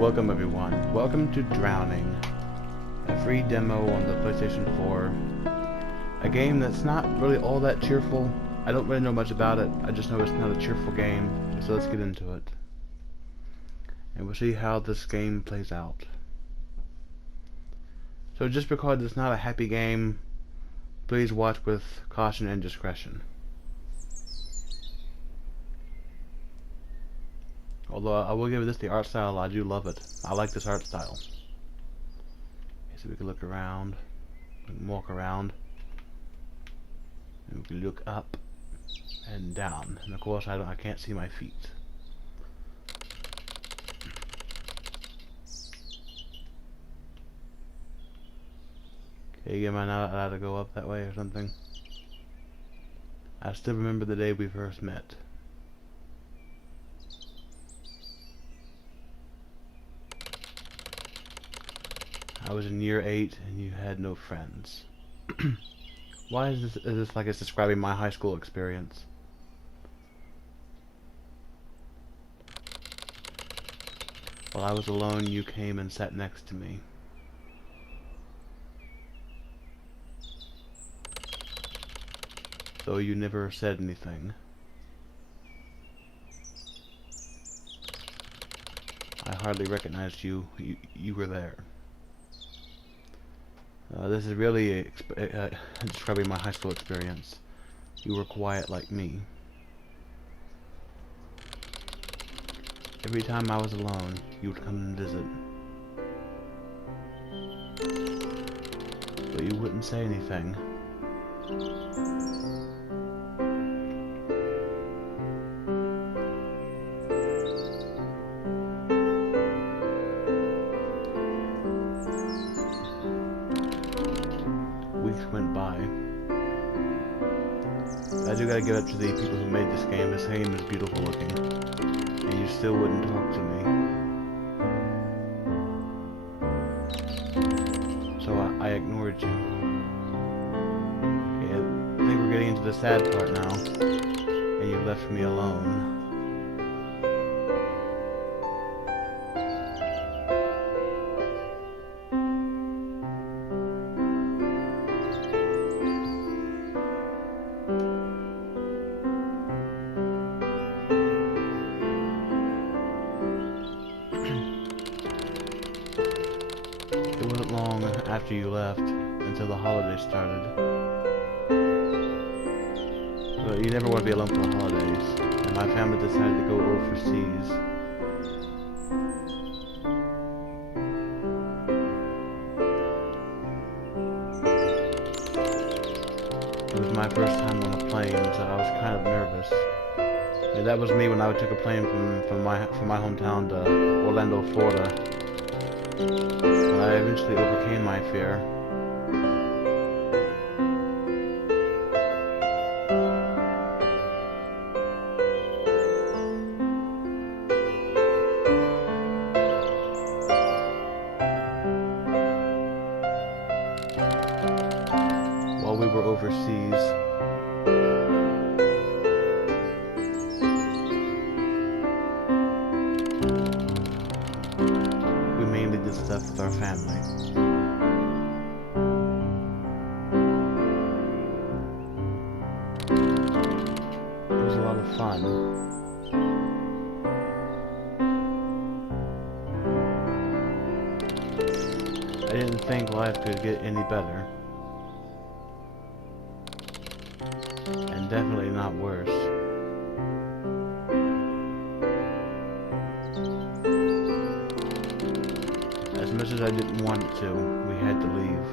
Welcome everyone. Welcome to Drowning, a free demo on the PlayStation 4. A game that's not really all that cheerful. I don't really know much about it. I just know it's not a cheerful game. So let's get into it. And we'll see how this game plays out. So just because it's not a happy game, please watch with caution and discretion. Although I will give this the art style, I do love it. I like this art style. Okay, so we can look around, we can walk around, and we can look up and down. And of course, I can't see my feet. Okay, am I not allowed to go up that way or something? I still remember the day we first met. I was in year 8 and you had no friends. Why is this like it's describing my high school experience? While I was alone, you came and sat next to me. Though you never said anything. I hardly recognized you. You were there. This is really describing my high school experience. You were quiet like me. Every time I was alone, you would come and visit. But you wouldn't say anything. Weeks went by. I do gotta give it to the people who made this game. This game is beautiful looking. And you still wouldn't talk to me. So I ignored you. Okay, I think we're getting into the sad part now. And you left me alone. It wasn't long after you left until the holidays started. But you never want to be alone for the holidays, and my family decided to go overseas. It was my first time on a plane, so I was kind of nervous. And that was me when I took a plane from my hometown to Orlando, Florida. I eventually overcame my fear. While we were overseas, we mainly did stuff with our family. It was a lot of fun. I didn't think life could get any better. And definitely not worse. As much as I didn't want to, we had to leave.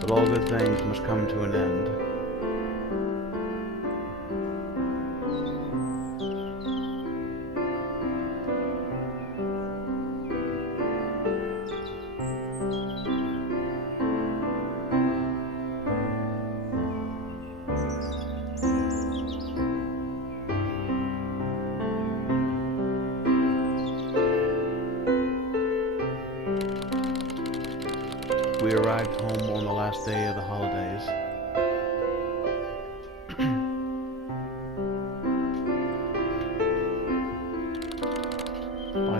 But all good things must come to an end. We arrived home on the last day of the holidays.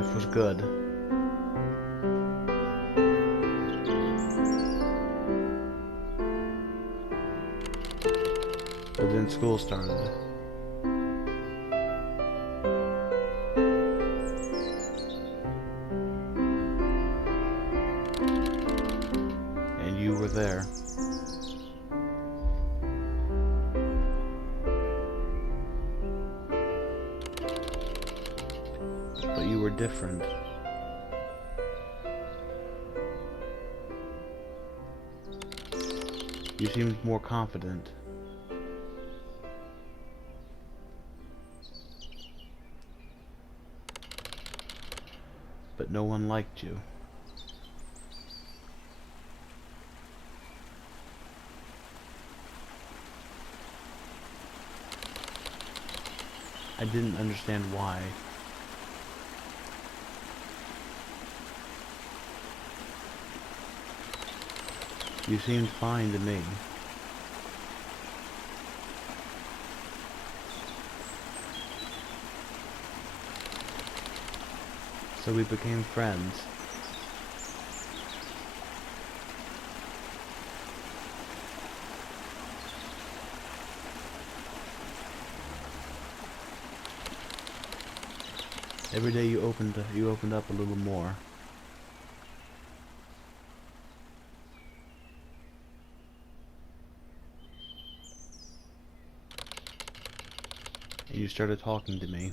life was good. But then school started. And you were there. But you were different. You seemed more confident. But no one liked you. I didn't understand why. You seemed fine to me. So we became friends. Every day you opened up a little more. And you started talking to me.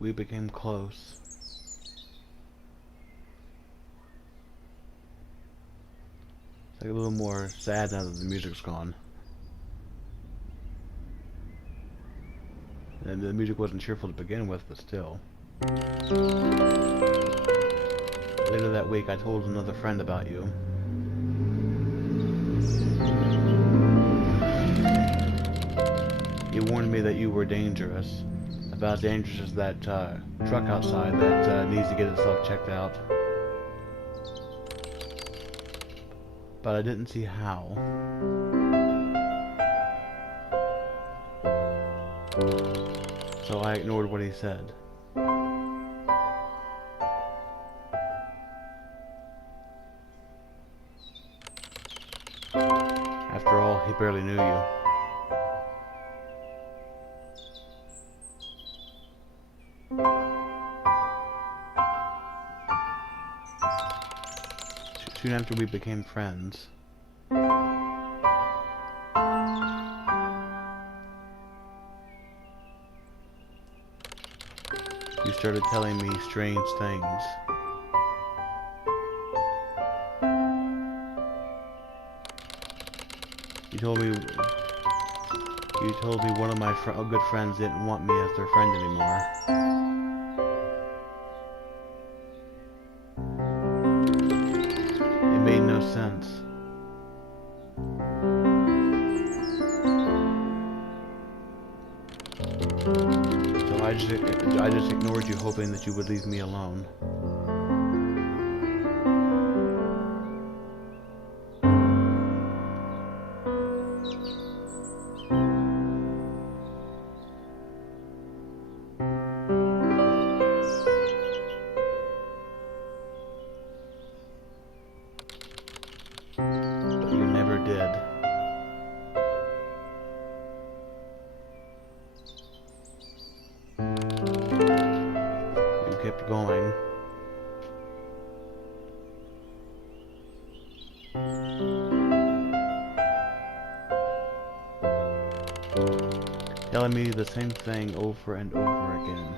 We became close. It's like a little more sad now that the music's gone. And the music wasn't cheerful to begin with, but still. Later that week, I told another friend about you. He warned me that you were dangerous. About as dangerous as that truck outside that needs to get itself checked out. But I didn't see how. So I ignored what he said. After all, he barely knew you. Soon after we became friends, you started telling me strange things. You told me one of my good friends didn't want me as their friend anymore. It made no sense. So I just ignored you, hoping that you would leave me alone. But you never did. You kept going. Telling me the same thing over and over again.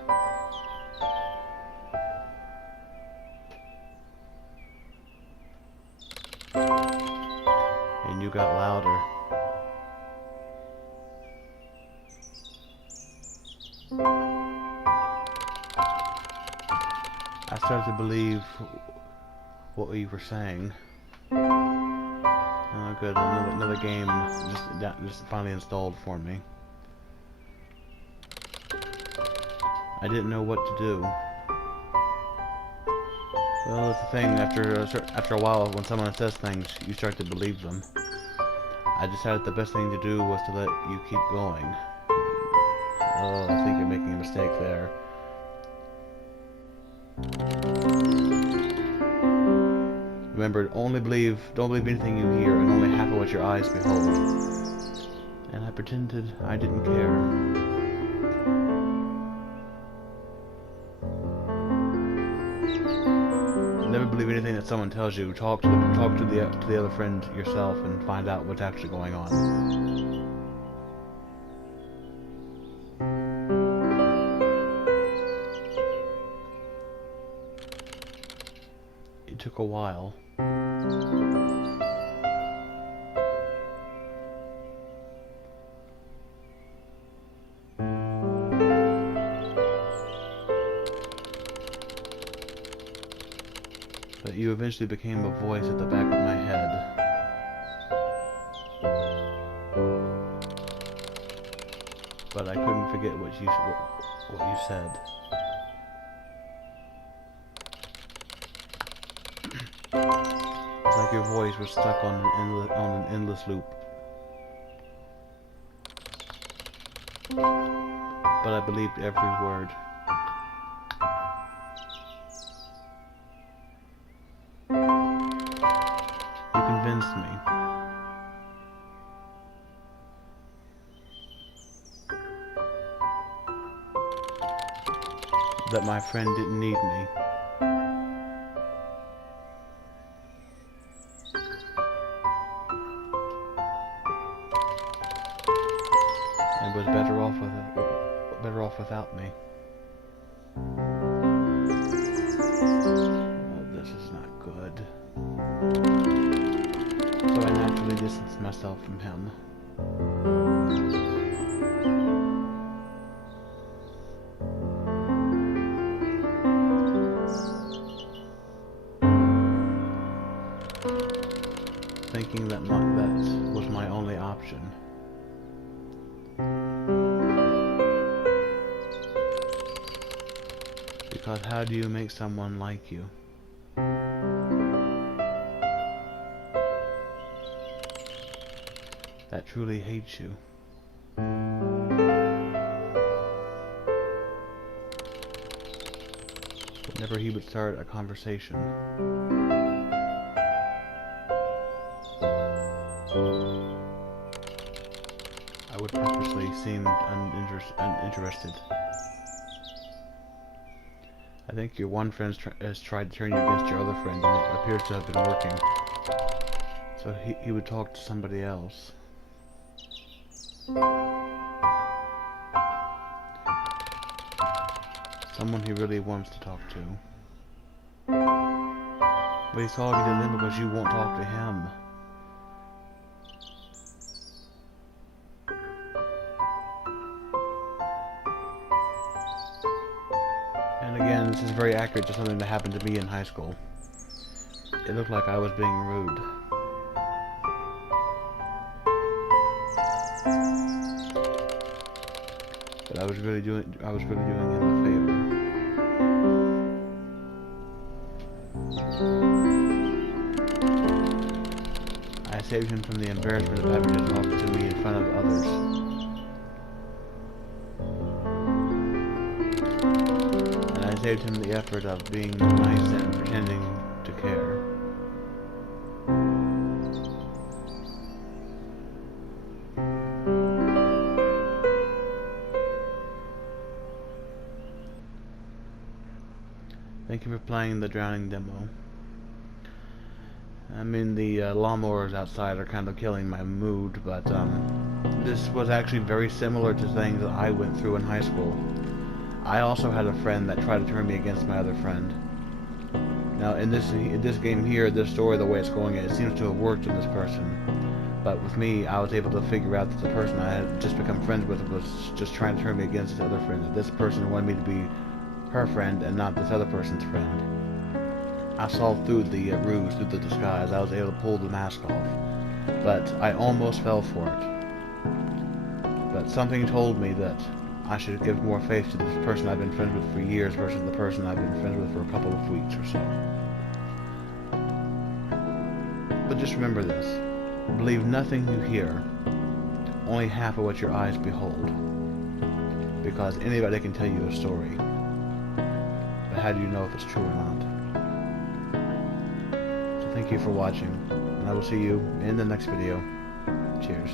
And you got louder. I started to believe what you were saying. Oh good, another game just finally installed for me. I didn't know what to do. Well, that's the thing, after a while, when someone says things, you start to believe them. I decided the best thing to do was to let you keep going. Oh, I think you're making a mistake there. Remember, don't believe anything you hear, and only half of what your eyes behold. And I pretended I didn't care. Never believe anything that someone tells you. Talk to the other friend yourself and find out what's actually going on. It took a while. But you eventually became a voice at the back of my head. But I couldn't forget what you said. It's like your voice was stuck on an endless loop. But I believed every word. You convinced me. That my friend didn't need me. And was better off without me. Oh, this is not good. So I naturally distanced myself from him. Thinking that was my only option. Because how do you make someone like you? That truly hates you. Whenever he would start a conversation, I would purposely seem uninterested. I think your one friend has tried to turn you against your other friend, and it appears to have been working. So he would talk to somebody else. Someone he really wants to talk to. But he's talking to them because you won't talk to him. And again, this is very accurate to something that happened to me in high school. It looked like I was being rude. But I was really doing him a favor. I saved him from the embarrassment of having to talk to me in front of others. And I saved him the effort of being nice and pretending to care. Thank you for playing the drowning demo. I mean, the lawnmowers outside are kind of killing my mood, but this was actually very similar to things that I went through in high school. I also had a friend that tried to turn me against my other friend. Now, in this game here, this story, the way it's going, it seems to have worked with this person. But with me, I was able to figure out that the person I had just become friends with was just trying to turn me against this other friend. That this person wanted me to be her friend and not this other person's friend. I saw through the ruse, through the disguise. I was able to pull the mask off, but I almost fell for it. But something told me that I should give more faith to this person I've been friends with for years versus the person I've been friends with for a couple of weeks or so. But just remember this. Believe nothing you hear, only half of what your eyes behold. Because anybody can tell you a story, but how do you know if it's true or not? So thank you for watching, and I will see you in the next video. Cheers.